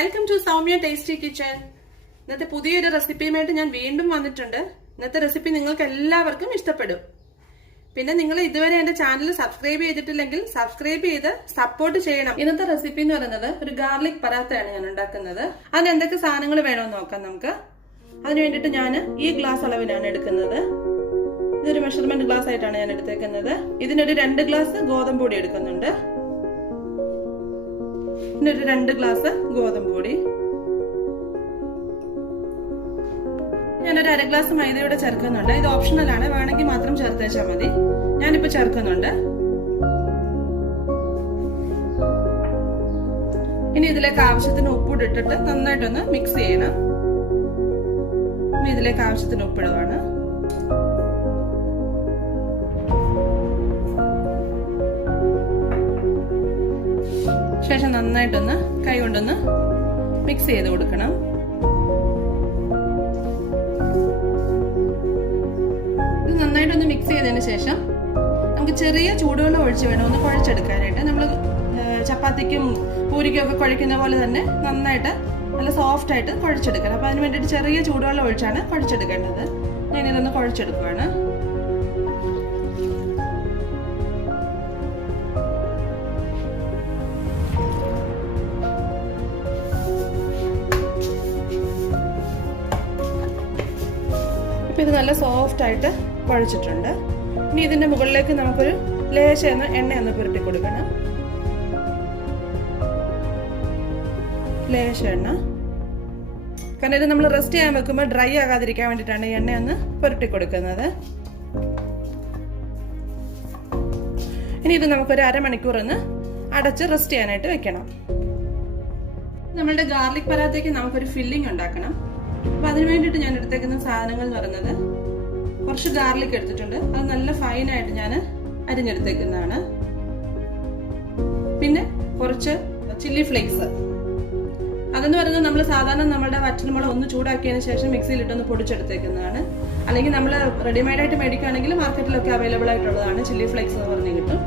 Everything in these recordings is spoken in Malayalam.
Welcome to Soumya tasty kitchen. ഇന്നത്തെ പുതിയൊരു റെസിപ്പിയുമായിട്ട് ഞാൻ വീണ്ടും വന്നിട്ടുണ്ട്. ഇന്നത്തെ റെസിപ്പി നിങ്ങൾക്ക് എല്ലാവർക്കും ഇഷ്ടപ്പെടും. പിന്നെ നിങ്ങൾ ഇതുവരെ എന്റെ ചാനൽ സബ്സ്ക്രൈബ് ചെയ്തിട്ടില്ലെങ്കിൽ സബ്സ്ക്രൈബ് ചെയ്ത് സപ്പോർട്ട് ചെയ്യണം. ഇന്നത്തെ റെസിപ്പി എന്ന് പറയുന്നത് ഒരു ഗാർലിക് പരാത്തയാണ് ഞാൻ ഉണ്ടാക്കുന്നത്. അതിന് എന്തൊക്കെ സാധനങ്ങൾ വേണമെന്ന് നോക്കാം നമുക്ക്. അതിന് വേണ്ടിയിട്ട് ഞാൻ ഈ ഗ്ലാസ് അളവിലാണ് എടുക്കുന്നത്. ഇതൊരു മെഷർമെന്റ് ഗ്ലാസ് ആയിട്ടാണ് ഞാൻ എടുത്തേക്കുന്നത്. ഇതിനൊരു 2 ഗ്ലാസ് ഗോതമ്പ് പൊടി എടുക്കുന്നുണ്ട്. ഒരു 2 ഗ്ലാസ് ഗോതമ്പ് പൊടി, ഞാനൊരു 1/2 ഗ്ലാസ് മൈദയോടെ ചേർക്കുന്നുണ്ട്. ഇത് ഓപ്ഷണൽ ആണ്, വേണമെങ്കിൽ മാത്രം ചേർത്തേച്ചാൽ മതി. ഞാനിപ്പോ ചേർക്കുന്നുണ്ട്. ഇനി ഇതിലേക്ക് ആവശ്യത്തിന് ഉപ്പിട്ട് ഇട്ടിട്ട് നന്നായിട്ടൊന്ന് മിക്സ് ചെയ്യണം. ഇതിലേക്ക് ആവശ്യത്തിന് ഉപ്പിടുകയാണ്. ശേഷം നന്നായിട്ടൊന്ന് കൈ കൊണ്ടൊന്ന് മിക്സ് ചെയ്ത് കൊടുക്കണം. ഇത് നന്നായിട്ടൊന്ന് മിക്സ് ചെയ്തതിന് ശേഷം നമുക്ക് ചെറിയ ചൂടുവെള്ളം ഒഴിച്ച് വേണം ഒന്ന് കുഴച്ചെടുക്കാനായിട്ട്. നമ്മൾ ചപ്പാത്തിക്കും പൂരിക്കും ഒക്കെ കുഴയ്ക്കുന്ന പോലെ തന്നെ നന്നായിട്ട് നല്ല സോഫ്റ്റ് ആയിട്ട് കുഴച്ചെടുക്കണം. അപ്പൊ അതിന് വേണ്ടിയിട്ട് ചെറിയ ചൂടുവെള്ളം ഒഴിച്ചാണ് കുഴച്ചെടുക്കേണ്ടത്. ഞാൻ ഇതൊന്ന് കുഴച്ചെടുക്കുകയാണ്. ഇത് നല്ല സോഫ്റ്റ് ആയിട്ട് കുഴച്ചിട്ടുണ്ട്. ഇനി ഇതിന്റെ മുകളിലേക്ക് നമുക്കൊരു ലേശം എണ്ണ പുരട്ടി കൊടുക്കണം. ലേശം എണ്ണ, കാരണം ഇത് നമ്മൾ റെസ്റ്റ് ചെയ്യാൻ വെക്കുമ്പോൾ ഡ്രൈ ആകാതിരിക്കാൻ വേണ്ടിയിട്ടാണ് എണ്ണ പുരട്ടി കൊടുക്കുന്നത്. ഇനി ഇത് നമുക്കൊരു 1/2 മണിക്കൂർ അടച്ച് റെസ്റ്റ് ചെയ്യാനായിട്ട് വെക്കണം. നമ്മളുടെ ഗാർലിക് പരാത്തയ്ക്ക് നമുക്കൊരു ഫില്ലിംഗ് ഉണ്ടാക്കണം. അപ്പൊ അതിന് വേണ്ടിയിട്ട് ഞാൻ എടുത്തേക്കുന്ന സാധനങ്ങൾ എന്ന് പറയുന്നത് കുറച്ച് ഗാർലിക് എടുത്തിട്ടുണ്ട്. അത് നല്ല ഫൈനായിട്ട് ഞാൻ അരിഞ്ഞെടുത്തേക്കുന്നതാണ്. പിന്നെ കുറച്ച് ചില്ലി ഫ്ലേക്സ്. അതെന്ന് പറയുന്നത് നമ്മൾ സാധാരണ നമ്മുടെ വറ്റൽമുളക് ഒന്ന് ചൂടാക്കിയതിന് ശേഷം മിക്സിയിലിട്ടൊന്ന് പൊടിച്ചെടുത്തേക്കുന്നതാണ്. അല്ലെങ്കിൽ നമ്മൾ റെഡിമെയ്ഡ് ആയിട്ട് മേടിക്കുകയാണെങ്കിൽ മാർക്കറ്റിലൊക്കെ അവൈലബിൾ ആയിട്ടുള്ളതാണ് ചില്ലി ഫ്ലേക്സ് എന്ന് പറഞ്ഞ് കിട്ടും.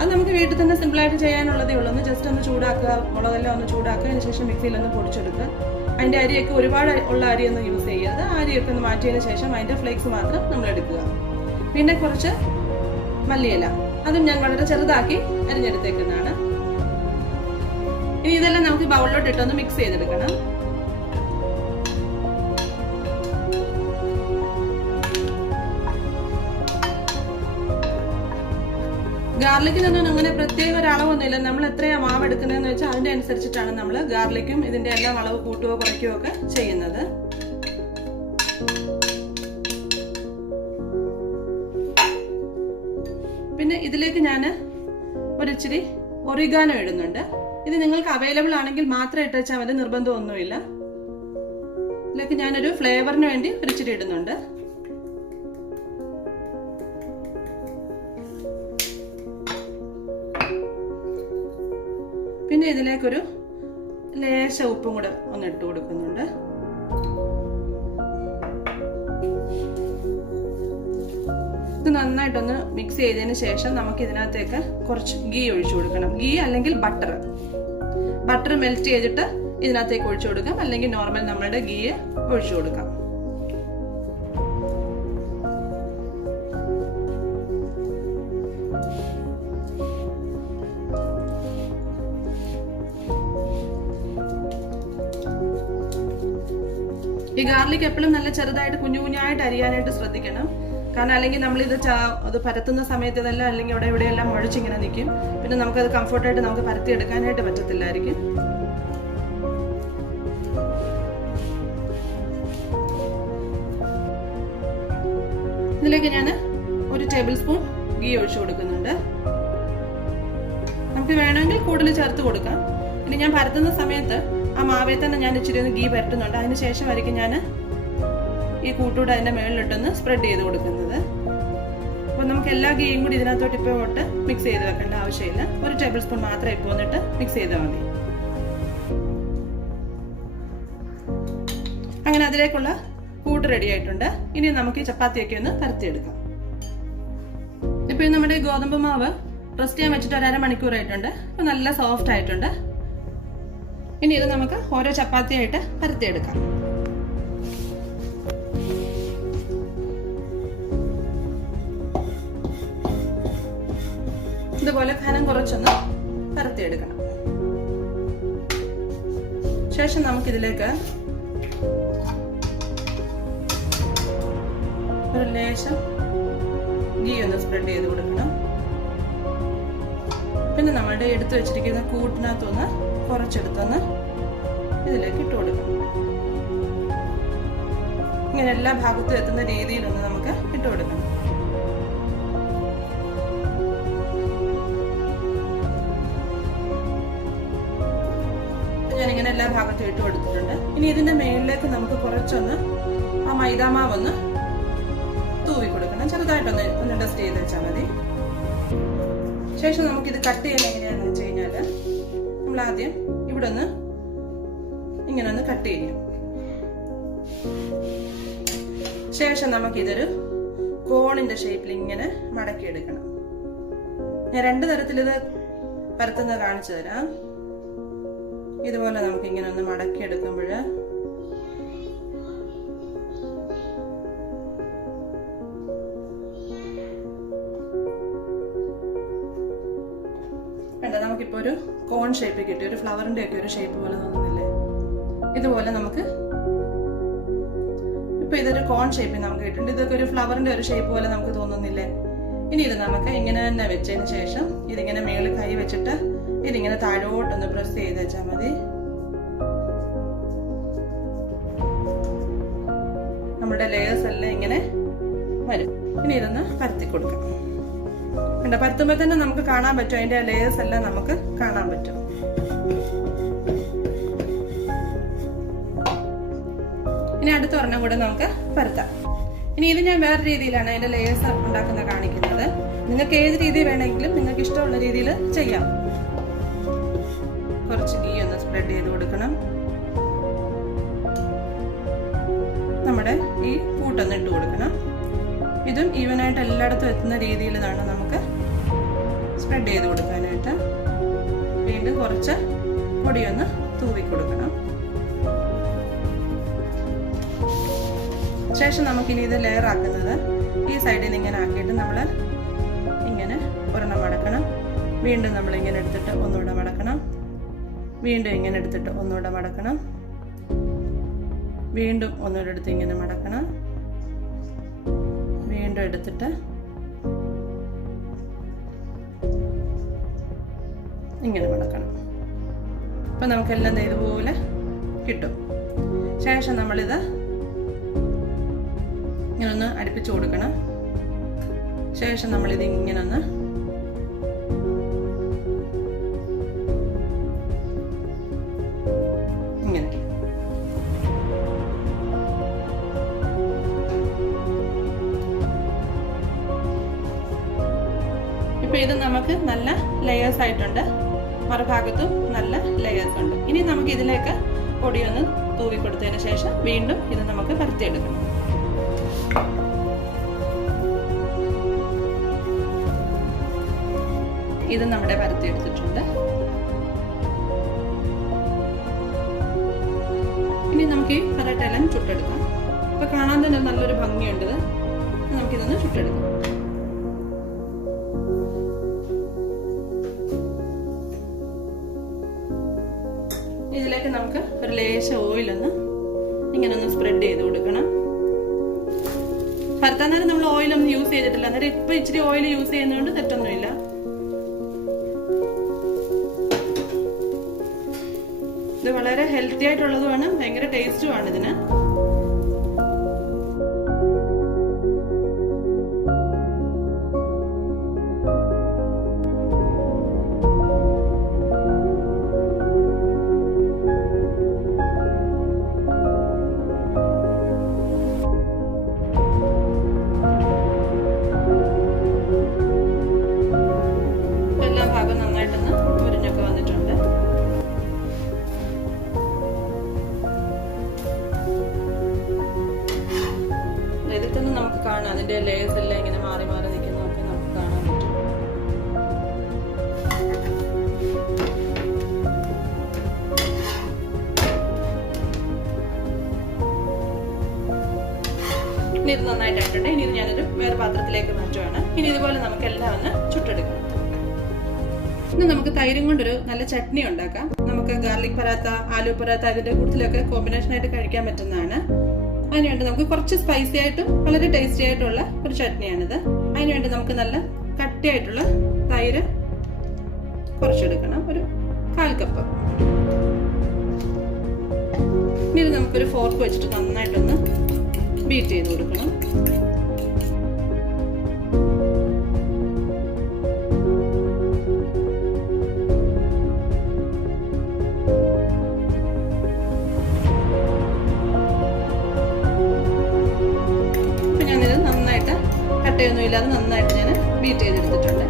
അത് നമുക്ക് വീട്ടിൽ തന്നെ സിമ്പിളായിട്ട് ചെയ്യാനുള്ളതേ ഉള്ളൂ. ഒന്ന് ജസ്റ്റ് ഒന്ന് ചൂടാക്കുക, മുളകെല്ലാം ഒന്ന് ചൂടാക്കുക, അതിന് ശേഷം മിക്സിയിലൊന്ന് പൊടിച്ചെടുക്കുക. അതിന്റെ അരിയൊക്കെ ഒരുപാട് ഉള്ള അരിയൊന്നും യൂസ് ചെയ്യരുത്. അരിയൊക്കെ ഒന്ന് മാറ്റിയതിന് ശേഷം അതിന്റെ ഫ്ലേക്സ് മാത്രം നമ്മൾ എടുക്കുക. പിന്നെ കുറച്ച് മല്ലിയില, അതും ഞാൻ വളരെ ചെറുതാക്കി അരിഞ്ഞെടുത്തേക്കുന്നതാണ്. ഇനി ഇതെല്ലാം നമുക്ക് ബൗളിലോട്ട് ഇട്ടൊന്ന് മിക്സ് ചെയ്തെടുക്കണം. ഗാർലിക്കിനൊന്നും അങ്ങനെ പ്രത്യേക ഒരു അളവൊന്നുമില്ല. നമ്മൾ എത്രയാ മാവ് എടുക്കുന്നതെന്ന് വെച്ചാൽ അതിന്റെ അനുസരിച്ചിട്ടാണ് നമ്മൾ ഗാർലിക്കും ഇതിന്റെ എല്ലാം അളവ് കൂട്ടുകയോ കുറയ്ക്കുകയോ ഒക്കെ ചെയ്യുന്നത്. പിന്നെ ഇതിലേക്ക് ഞാൻ ഒരിച്ചിരി ഒറിഗാനോ ഇടുന്നുണ്ട്. ഇത് നിങ്ങൾക്ക് അവൈലബിൾ ആണെങ്കിൽ മാത്രം ഇട്ട് വെച്ചാൽ മതി, നിർബന്ധമൊന്നുമില്ല. ഇതിലേക്ക് ഞാനൊരു ഫ്ലേവറിന് വേണ്ടി ഒരിച്ചിരി ഇടുന്നുണ്ട്. പിന്നെ ഇതിലേക്കൊരു ലേശ ഉപ്പും കൂടെ ഒന്ന് ഇട്ട് കൊടുക്കുന്നുണ്ട്. ഇത് നന്നായിട്ടൊന്ന് മിക്സ് ചെയ്തതിന് ശേഷം നമുക്ക് ഇതിനകത്തേക്ക് കുറച്ച് ഗീ ഒഴിച്ചു കൊടുക്കണം. ഗീ അല്ലെങ്കിൽ ബട്ടർ മെൽറ്റ് ചെയ്തിട്ട് ഇതിനകത്തേക്ക് ഒഴിച്ചു കൊടുക്കാം, അല്ലെങ്കിൽ നോർമൽ നമ്മളുടെ ഗീ ഒഴിച്ചു കൊടുക്കാം. ഈ ഗാർലിക് എപ്പോഴും നല്ല ചെറുതായിട്ട് കുഞ്ഞായിട്ട് അരിയാനായിട്ട് ശ്രദ്ധിക്കണം. കാരണം അല്ലെങ്കിൽ നമ്മളിത് അത് പരത്തുന്ന സമയത്ത് ഇതെല്ലാം അല്ലെങ്കിൽ അവിടെ ഇവിടെയെല്ലാം മുഴച്ചിങ്ങനെ നിൽക്കും. പിന്നെ നമുക്കത് കംഫർട്ടായിട്ട് നമുക്ക് പരത്തി എടുക്കാനായിട്ട് പറ്റത്തില്ലായിരിക്കും. ഇതിലേക്ക് ഞാൻ 1 ടേബിൾ സ്പൂൺ ഗീ ഒഴിച്ചു കൊടുക്കുന്നുണ്ട്. നമുക്ക് വേണമെങ്കിൽ കൂടുതൽ ചേർത്ത് കൊടുക്കാം. ഇനി ഞാൻ പരത്തുന്ന സമയത്ത് ആ മാവേ തന്നെ ഞാൻ ഇച്ചിരി ഒന്ന് ഗീ പരട്ടുന്നുണ്ട്. അതിന് ശേഷമായിരിക്കും ഞാൻ ഈ കൂട്ടൂടെ അതിന്റെ മുകളിലിട്ടൊന്ന് സ്പ്രെഡ് ചെയ്ത് കൊടുക്കുന്നത്. അപ്പൊ നമുക്ക് എല്ലാ ഗീയും കൂടി ഇതിനകത്തോട്ട് ഇപ്പോട്ട് മിക്സ് ചെയ്ത് വെക്കേണ്ട ആവശ്യമില്ല. 1 ടേബിൾ സ്പൂൺ മാത്രം ഇപ്പോൾ വന്നിട്ട് മിക്സ് ചെയ്താൽ മതി. അങ്ങനെ അതിലേക്കുള്ള കൂട്ട് റെഡി ആയിട്ടുണ്ട്. ഇനി നമുക്ക് ഈ ചപ്പാത്തിയൊക്കെ ഒന്ന് പരത്തിയെടുക്കാം. ഇപ്പൊ നമ്മുടെ ഗോതമ്പ് മാവ് റെസ്റ്റ് ചെയ്യാൻ വെച്ചിട്ട് 1/2 മണിക്കൂറായിട്ടുണ്ട്. അപ്പൊ നല്ല സോഫ്റ്റ് ആയിട്ടുണ്ട്. ഇനി ഇത് നമുക്ക് ഓരോ ചപ്പാത്തിയായിട്ട് പരത്തിയെടുക്കാം. ഇതുപോലെ കനം കുറച്ചൊന്ന് പരത്തിയെടുക്കണം. ശേഷം നമുക്കിതിലേക്ക് ഒരു ലേശം ഗീ ഒന്ന് സ്പ്രെഡ് ചെയ്ത് കൊടുക്കണം. പിന്നെ നമ്മളുടെ എടുത്തു വെച്ചിരിക്കുന്ന കൂട്ടിനകത്തൊന്ന് കുറച്ചെടുത്തൊന്ന് ഇതിലേക്ക് ഇട്ട് കൊടുക്കണം. ഇങ്ങനെ എല്ലാ ഭാഗത്തും എത്തുന്ന രീതിയിലൊന്ന് നമുക്ക് ഇട്ട് കൊടുക്കണം. ഞാനിങ്ങനെ എല്ലാ ഭാഗത്തും ഇട്ട് കൊടുത്തിട്ടുണ്ട്. ഇനി ഇതിന്റെ മേളിലേക്ക് നമുക്ക് കുറച്ചൊന്ന് ആ മൈദാമാവൊന്ന് തൂവി കൊടുക്കണം. ചെറുതായിട്ടൊന്ന് ഡസ്റ്റ് ചെയ്ത് വെച്ചാൽ മതി. ശേഷം നമുക്കിത് കട്ട് ചെയ്യാൻ എങ്ങനെയാണെന്ന് വെച്ച് കഴിഞ്ഞാല് നമ്മൾ ആദ്യം ഇവിടെ ഒന്ന് ഇങ്ങനെ ഒന്ന് കട്ട് ചെയ്യും. ശേഷം നമുക്കിതൊരു കോണിന്റെ ഷേപ്പിൽ ഇങ്ങനെ മടക്കിയെടുക്കണം. ഞാൻ 2 തരത്തിൽ ഇത് പരത്തുന്നത് കാണിച്ചു തരാം. ഇതുപോലെ നമുക്ക് ഇങ്ങനെ ഒന്ന് മടക്കി എടുക്കുമ്പോൾ നമുക്കിപ്പോ ഒരു കോൺ ഷേപ്പ് കിട്ടി. ഒരു ഫ്ലവറിന്റെ ഒക്കെ ഒരു ഷേപ്പ് പോലെ തോന്നുന്നില്ലേ? ഇതുപോലെ നമുക്ക് ഇപ്പൊ ഇതൊരു കോൺ ഷേപ്പിൽ നമുക്ക് കിട്ടുന്നുണ്ട്. ഇതൊക്കെ ഒരു ഫ്ലവറിന്റെ ഒരു ഷേപ്പ് പോലെ നമുക്ക് തോന്നുന്നില്ലേ? ഇനി ഇത് നമുക്ക് ഇങ്ങനെ തന്നെ വെച്ചതിന് ശേഷം ഇതിങ്ങനെ മേളിൽ കൈ വെച്ചിട്ട് ഇതിങ്ങനെ താഴോട്ടൊന്ന് പ്രസ് ചെയ്ത് വെച്ചാൽ മതി. നമ്മുടെ ലേയേഴ്സ് എല്ലാം ഇങ്ങനെ വരും. ഇനി ഇതൊന്ന് പരത്തി കൊടുക്കാം. പരത്തുമ്പോൾ തന്നെ നമുക്ക് കാണാൻ പറ്റും, അതിന്റെ ലേയേഴ്സ് എല്ലാം നമുക്ക് കാണാൻ പറ്റും. ഇനി അടുത്ത ഒരെണ്ണം കൂടെ നമുക്ക് പരത്താം. ഇനി ഇത് ഞാൻ വേറെ രീതിയിലാണ് അതിന്റെ ലേയേഴ്സ് ഉണ്ടാക്കുന്ന കാണിക്കുന്നത്. നിങ്ങൾക്ക് ഏത് രീതി വേണമെങ്കിലും നിങ്ങൾക്ക് ഇഷ്ടമുള്ള രീതിയിൽ ചെയ്യാം. കുറച്ച് ഗീ ഒന്ന് സ്പ്രെഡ് ചെയ്ത് കൊടുക്കണം. നമ്മുടെ ഈ കൂട്ടൊന്ന് ഇട്ട് കൊടുക്കണം. ഇതും ഈവനായിട്ട് എല്ലായിടത്തും എത്തുന്ന രീതിയിൽ തന്നെ നമുക്ക് സ്പ്രെഡ് ചെയ്ത് കൊടുക്കാനായിട്ട്. വീണ്ടും കുറച്ച് പൊടിയൊന്ന് തൂവി കൊടുക്കണം. ശേഷം നമുക്കിനി ഇത് ലെയർ ആക്കുന്നത് ഈ സൈഡിൽ നിന്ന് ഇങ്ങനെ ആക്കിയിട്ട് നമ്മൾ ഇങ്ങനെ ഒരെണ്ണം മടക്കണം. വീണ്ടും നമ്മൾ ഇങ്ങനെ എടുത്തിട്ട് ഒന്നുകൂടെ മടക്കണം. വീണ്ടും ഇങ്ങനെ എടുത്തിട്ട് ഒന്നുകൂടെ മടക്കണം. വീണ്ടും ഒന്നുകൂടെ എടുത്ത് ഇങ്ങനെ മടക്കണം. വീണ്ടും എടുത്തിട്ട് ഇങ്ങനെ മടക്കണം. അപ്പൊ നമുക്കെല്ലാം ഇതുപോലെ കിട്ടും. ശേഷം നമ്മളിത് ഇങ്ങനെ ഒന്ന് അടുപ്പിച്ചു കൊടുക്കണം. ശേഷം നമ്മളിത് ഇങ്ങനെ ഒന്ന് ഇങ്ങനെ ഇപ്പൊ ഇത് നമുക്ക് നല്ല ലെയേഴ്സ് ആയിട്ടുണ്ട്. മറുഭാഗത്തും നല്ല ലെയേഴ്സ് ഉണ്ട്. ഇനി നമുക്ക് ഇതിലേക്ക് പൊടിയൊന്ന് തൂവി കൊടുത്തതിന് ശേഷം വീണ്ടും ഇത് നമുക്ക് പരത്തിയെടുക്കണം. ഇത് നമ്മുടെ പരത്തിയെടുത്തിട്ടുണ്ട്. ഇനി നമുക്ക് ഈ പരാട്ട എല്ലാം ചുട്ടെടുക്കാം. ഇപ്പൊ കാണാൻ തന്നെ നല്ലൊരു ഭംഗിയുണ്ട്. നമുക്കിതൊന്ന് ചുട്ടെടുക്കാം. ഇതിലേക്ക് നമുക്ക് ഒരു ലേശം ഓയിലൊന്ന് ഇങ്ങനെ ഒന്ന് സ്പ്രെഡ് ചെയ്ത് കൊടുക്കണം. പരത്താൻ നേരം നമ്മൾ ഓയിലൊന്നും യൂസ് ചെയ്തിട്ടില്ല. അന്നേരം ഇപ്പൊ ഇച്ചിരി ഓയിൽ യൂസ് ചെയ്യുന്നതുകൊണ്ട് തെറ്റൊന്നുമില്ല. ഇത് വളരെ ഹെൽത്തി ആയിട്ടുള്ളതുമാണ്, ഭയങ്കര ടേസ്റ്റുമാണ് ഇതിന്. കാണാം അതിന്റെ ലേയേഴ്സ് എല്ലാം ഇങ്ങനെ മാറി മാറി നിൽക്കുന്നതൊക്കെ നമുക്ക് കാണാൻ പറ്റും. ഇനി ഇത് നന്നായിട്ടായിട്ടുണ്ട്. ഇനി ഇത് ഞാനൊരു വേറെ പാത്രത്തിലേക്ക് മാറ്റുവാണ്. ഇനി ഇതുപോലെ നമുക്ക് എല്ലാം ഒന്ന് ചുട്ടെടുക്കണം. ഇന്ന് നമുക്ക് തൈരും കൊണ്ടൊരു നല്ല ചട്നി ഉണ്ടാക്കാം. നമുക്ക് ഗാർലിക് പറാത്ത, ആലു പറാത്ത ഇതിന്റെ കൂട്ടത്തിലൊക്കെ കോമ്പിനേഷൻ ആയിട്ട് കഴിക്കാൻ പറ്റുന്നതാണ്. അതിനുവേണ്ടി നമുക്ക് കുറച്ച് സ്പൈസി ആയിട്ടും വളരെ ടേസ്റ്റി ആയിട്ടുള്ള ഒരു ചട്നിയാണിത്. അതിനുവേണ്ടി നമുക്ക് നല്ല കട്ടിയായിട്ടുള്ള തൈര് കുറച്ചെടുക്കണം, ഒരു 1/4 കപ്പ്. ഇനി ഇത് നമുക്കൊരു ഫോർക്ക് വെച്ചിട്ട് നന്നായിട്ടൊന്ന് ബീറ്റ് ചെയ്ത് കൊടുക്കണം. കട്ടയൊന്നും ഇല്ലാതെ നന്നായിട്ട് ഞാൻ ബീറ്റ് ചെയ്തെടുത്തിട്ടുണ്ട്.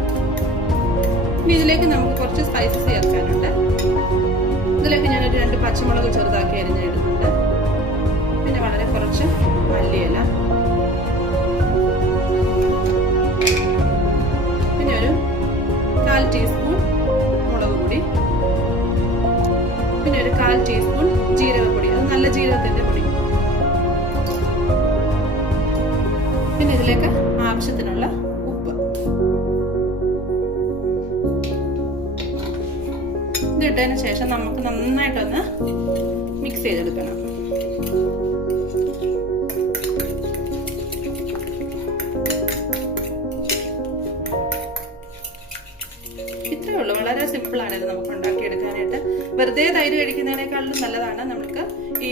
ഇനി ഇതിലേക്ക് നമുക്ക് കുറച്ച് സ്പൈസസ് ചേർക്കാനുണ്ട്. ഇതിലേക്ക് ഞാനൊരു 2 പച്ചമുളക് ചെറുതാക്കി അരിഞ്ഞെടുക്കുന്നുണ്ട്. പിന്നെ വളരെ കുറച്ച് മല്ലിയില, പിന്നെ ഒരു 1/4 ടീസ്പൂൺ മുളക് പൊടി, പിന്നെ ഒരു 1/4 ടീസ്പൂൺ ജീരകപ്പൊടി, അത് നല്ല ജീരകത്തിന്റെ പൊടി. പിന്നെ ഇതിലേക്ക് ആവശ്യത്തിനുള്ള ഉപ്പ്. ഇത് ഇട്ടതിന് ശേഷം നമുക്ക് നന്നായിട്ടൊന്ന് മിക്സ് ചെയ്തെടുക്കണം. ഇത്രയേ ഉള്ളൂ. വളരെ സിമ്പിൾ ആണ് ഇത് നമുക്ക് ഉണ്ടാക്കിയെടുക്കാനായിട്ട്. വെറുതെ തൈര് കഴിക്കുന്നതിനേക്കാളും നല്ലതാണ് നമുക്ക് ഈ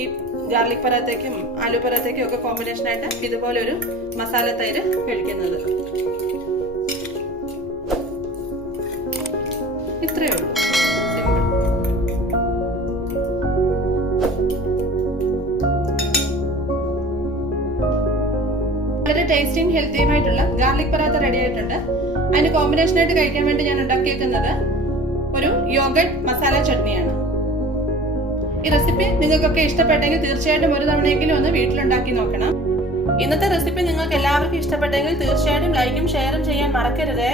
ഗാർലിക് പറാത്തയ്ക്കും ആലു പറാത്തയ്ക്കും ഒക്കെ കോമ്പിനേഷൻ ആയിട്ട് ഇതുപോലെ ഒരു മസാല തൈര് കഴിക്കുന്നത്. ഇത്രയേ ഉള്ളൂ, സിമ്പിൾ. വളരെ ടേസ്റ്റിയും ഹെൽത്തിയുമായിട്ടുള്ള ഗാർലിക് പറാത്ത റെഡി ആയിട്ടുണ്ട്. അതിന് കോമ്പിനേഷൻ ആയിട്ട് കഴിക്കാൻ വേണ്ടി ഞാൻ ഉണ്ടാക്കിയേക്കുന്നത് ഒരു യോഗട്ട് മസാല ചട്നിയാണ്. ഈ റെസിപ്പി നിങ്ങൾക്കൊക്കെ ഇഷ്ടപ്പെട്ടെങ്കിൽ തീർച്ചയായിട്ടും ഒരു തവണയെങ്കിലും ഒന്ന് വീട്ടിലുണ്ടാക്കി നോക്കണം. ഇന്നത്തെ റെസിപ്പി നിങ്ങൾക്ക് എല്ലാവർക്കും ഇഷ്ടപ്പെട്ടെങ്കിൽ തീർച്ചയായിട്ടും ലൈക്കും ഷെയറും ചെയ്യാൻ മറക്കരുതേ.